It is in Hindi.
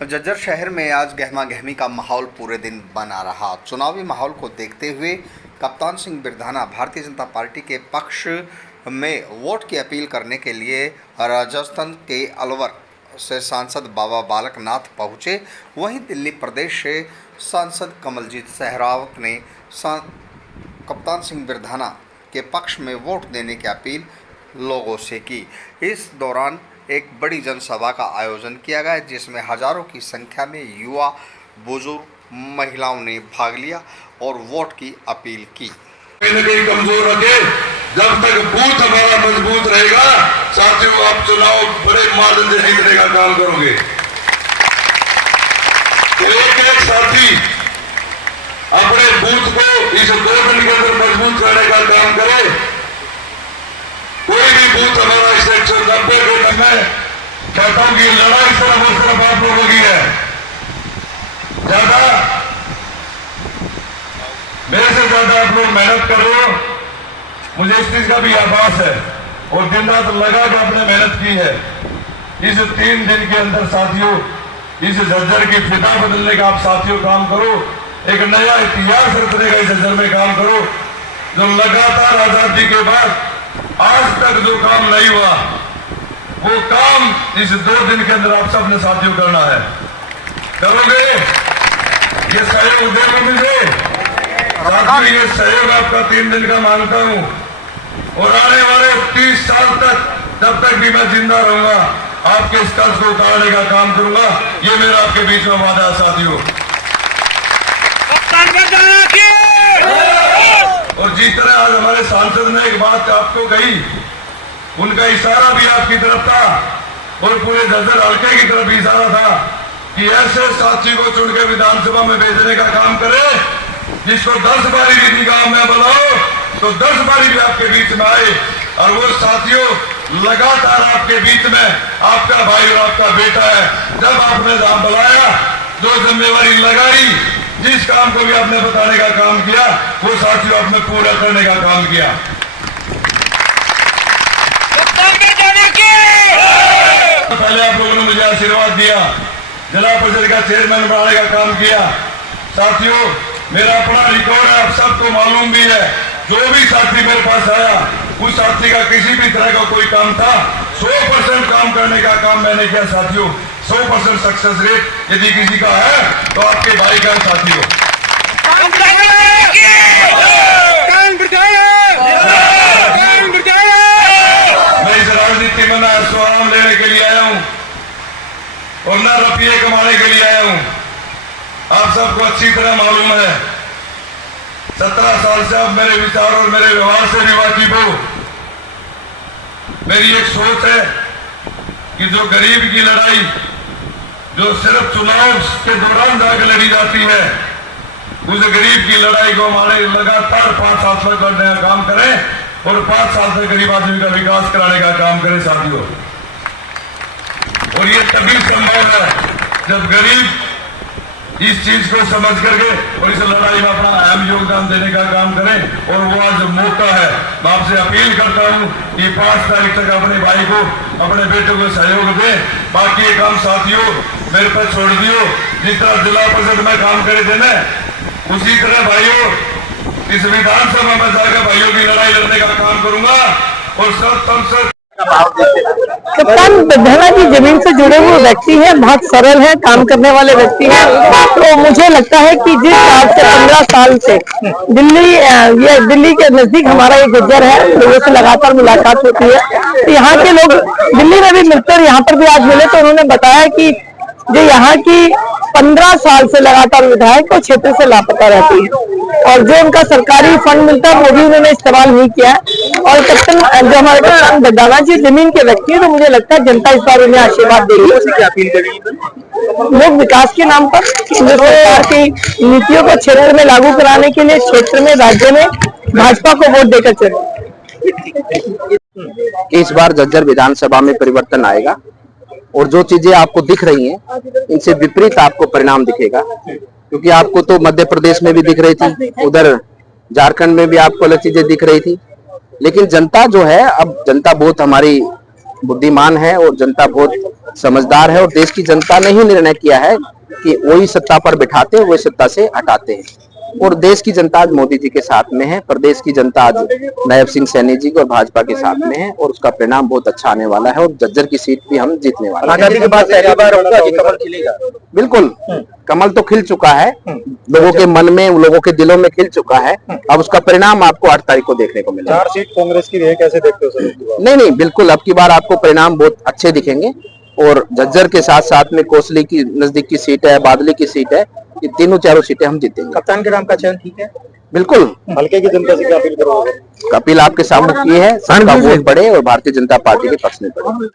जज्जर शहर में आज गहमा गहमी का माहौल पूरे दिन बना रहा। चुनावी माहौल को देखते हुए कप्तान सिंह बिरधाना भारतीय जनता पार्टी के पक्ष में वोट की अपील करने के लिए राजस्थान के अलवर से सांसद बाबा बालक नाथ पहुँचे। वहीं दिल्ली प्रदेश से सांसद कमलजीत सहरावत ने कप्तान सिंह बिरधाना के पक्ष में वोट देने की अपील लोगों से की। इस दौरान एक बड़ी जनसभा का आयोजन किया गया जिसमें हजारों की संख्या में युवा, बुजुर्ग, महिलाओं ने भाग लिया और वोट की अपील की। कहीं कमजोर रखे, जब तक बूथ हमारा मजबूत रहेगा साथियों, आप चुनाव बड़े मार्जिन से जीतने का काम करोगे। एक साथी अपने बूथ को इस 2 दिन के अंदर मजबूत करने का काम करे। कोई भी बूथ हमारा इस 190 के में कहता हूं कि लड़ाई सिर्फ और सिर्फ आप लोगों की है। ज्यादा मेरे से ज्यादा आप लोग मेहनत कर रहे हो, मुझे इस चीज का भी आभास है और दिन रात लगा के आपने मेहनत की है। इस 3 दिन के अंदर साथियों, इस जज्जर की फिदा बदलने का आप साथियों काम करो। एक नया इतिहास रचने का इस जज्जर में काम करो। जो लगातार आजादी के बाद आज तक जो काम नहीं हुआ, वो काम इस 2 दिन के अंदर आप सबने साथियों करना है। करोगे? ये सहयोग देगा मुझे साथियों, ये सहयोग आपका 3 दिन का मांगता हूं और आने वाले 30 साल तक, जब तक भी मैं जिंदा रहूंगा, आपके इस कर्ज को उतारने का काम करूंगा। ये मेरा आपके बीच में वादा है साथियों। और जिस तरह आज हमारे सांसद ने एक बात आपको कही, उनका इशारा भी आपकी तरफ था और पूरे जज्जर हल्के की तरफ इशारा था कि ऐसे साथी को चुन के विधानसभा में भेजने का काम करे जिसको 10 बारी भी निगाह में बुलाओ तो 10 बारी भी आपके बीच में आए। और वो साथियों लगातार आपके बीच में आपका भाई और आपका बेटा है। जब आपने नाम बुलाया, जो जिम्मेवारी लगाई, जिस काम को भी आपने बताने का काम किया, वो साथियों आपने पूरा करने का काम किया। पहले आप लोगों ने मुझे आशीर्वाद दिया, जिला परिषद का चेयरमैन बनाने का काम किया। साथियों, मेरा अपना रिकॉर्ड है, आप सबको मालूम भी है। जो भी साथी मेरे पास आया, उस साथी का किसी भी तरह का कोई काम था, 100% काम करने का काम मैंने किया साथियों। 100% सक्सेस रेट यदि किसी का है तो आपके भाई का साथियों। मैं इस राजनीति में ना स्वाराम लेने के लिए आया हूं और ना रुपये कमाने के लिए आया हूं। आप सबको अच्छी तरह मालूम है, 17 साल से अब मेरे विचार और मेरे व्यवहार से भी वाकिफ हो। मेरी एक सोच है कि जो गरीब की लड़ाई जो सिर्फ चुनाव के दौरान जाकर लड़ी जाती है, उस गरीब की लड़ाई को हमारे लगातार 5 साल तक करने का काम करें और 5 साल तक गरीब आदमी का विकास कराने का काम करें साथियों। और ये तभी संभव है जब गरीब इस चीज को समझ करके और इस लड़ाई में अपना अहम योगदान देने का काम करें। और वो आज मौका है, मैं आपसे अपील करता हूं कि 5 तारीख तक अपने भाई को, अपने बेटे को सहयोग दें। बाकी ये काम साथियों मेरे पर छोड़ दियो। जिस तरह जिला परिषद में काम करे थे ना, उसी तरह भाइयों इस विधानसभा में जाकर भाइयों की लड़ाई लड़ने का काम करूंगा। और सब कप्तान बिरधाना जी जमीन से जुड़े हुए व्यक्ति हैं, बहुत सरल हैं, काम करने वाले व्यक्ति हैं। तो मुझे लगता है कि जिस साल से 15 साल से दिल्ली के नजदीक हमारा ये गुज्जर है, लोगों से लगातार मुलाकात होती है। तो यहाँ के लोग दिल्ली में भी मिलते हैं, यहाँ पर भी आज मिले तो उन्होंने बताया कि जो यहाँ की 15 साल से लगातार विधायक को क्षेत्र से लापता रहती है और जो उनका सरकारी फंड मिलता है वो भी उन्होंने इस्तेमाल नहीं किया है। और कप्तान जो हमारे कप्तान बिरधाना जी जमीन के व्यक्ति है, तो मुझे लगता है जनता इस बार उन्हें आशीर्वाद देगी। लोग विकास के नाम पर केंद्र सरकार की नीतियों को क्षेत्र में लागू कराने के लिए क्षेत्र में, राज्य में भाजपा को वोट देकर चले। इस बार जज्जर विधानसभा में परिवर्तन आएगा और जो चीजें आपको दिख रही हैं, इनसे विपरीत आपको परिणाम दिखेगा। क्योंकि आपको तो मध्य प्रदेश में भी दिख रही थी, उधर झारखंड में भी आपको अलग चीजें दिख रही थी, लेकिन जनता जो है, अब जनता बहुत हमारी बुद्धिमान है और जनता बहुत समझदार है, और देश की जनता ने ही निर्णय किया है कि वही सत्ता पर बिठाते हैं, वही सत्ता से हटाते हैं। और देश की जनता आज मोदी जी के साथ में है, प्रदेश की जनता आज नायब सिंह सैनी जी और भाजपा के साथ में है, और उसका परिणाम बहुत अच्छा आने वाला है, और झज्जर की सीट भी हम जीतने वाले हैं। आजादी के बाद पहली बार होगा कि कमल खिलेगा। बिल्कुल, कमल तो खिल चुका है, लोगों के मन में, लोगों के दिलों में खिल चुका है। अब उसका परिणाम आपको 8 तारीख को देखने को मिलेगा। 4 सीट कांग्रेस की रही, कैसे देखते हो सर? नहीं, बिल्कुल अब की बार आपको परिणाम बहुत अच्छे दिखेंगे, और झज्जर के साथ साथ में कोसली की नजदीक की सीट है, बादली की सीट है, ये तीनों चारों सीटें हम जीतेंगे। कप्तान के नाम का चयन ठीक है? बिल्कुल। हल्के की जनता से क्या अपील करोगे? अपील आपके सामने की है, सबका वोट बढ़े और भारतीय जनता पार्टी के पक्ष में बढ़े।